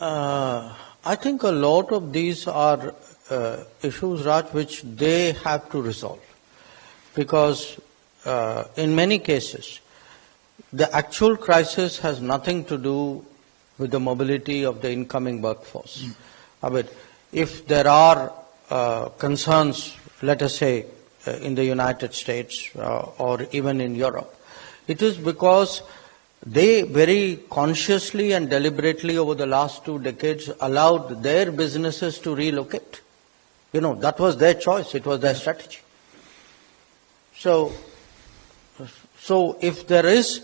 I think a lot of these are issues, Raj, which they have to resolve. Because in many cases, the actual crisis has nothing to do with the mobility of the incoming workforce. I mean, if there are concerns, let us say, in the United States or even in Europe, it is because they very consciously and deliberately over the last 2 decades allowed their businesses to relocate. You know, that was their choice, it was their strategy. So if there is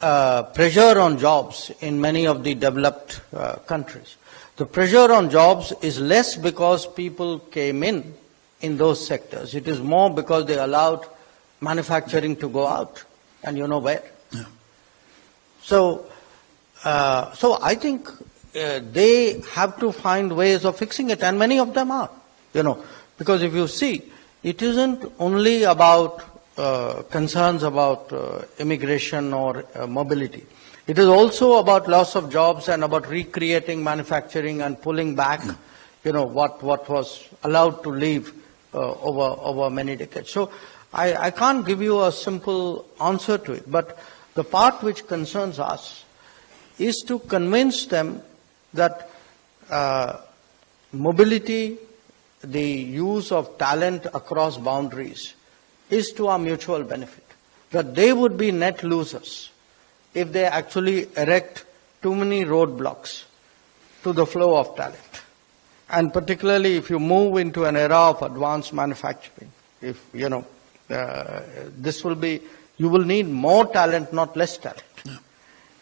pressure on jobs in many of the developed countries, the pressure on jobs is less because people came in those sectors. It is more because they allowed manufacturing to go out, and you know where. Yeah. So I think they have to find ways of fixing it, and many of them are, you know, because if you see, it isn't only about concerns about immigration or mobility. It is also about loss of jobs and about recreating manufacturing and pulling back, you know, what was allowed to leave over many decades. So I can't give you a simple answer to it, but the part which concerns us is to convince them that mobility, the use of talent across boundaries, is to our mutual benefit. That they would be net losers if they actually erect too many roadblocks to the flow of talent. And particularly if you move into an era of advanced manufacturing, if, you know, this will be, you will need more talent, not less talent. Yeah.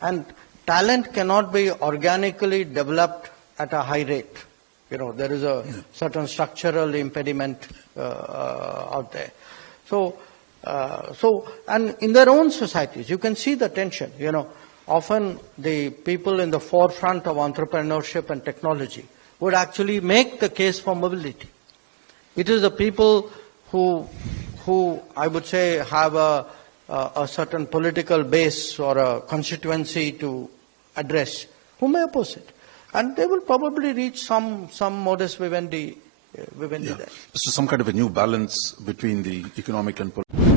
And talent cannot be organically developed at a high rate. You know, there is a certain structural impediment out there. So, and in their own societies, you can see the tension. You know, often the people in the forefront of entrepreneurship and technology would actually make the case for mobility. It is the people who I would say have a certain political base or a constituency to address who may oppose it, and they will probably reach some modus vivendi there. So some kind of a new balance between the economic and political.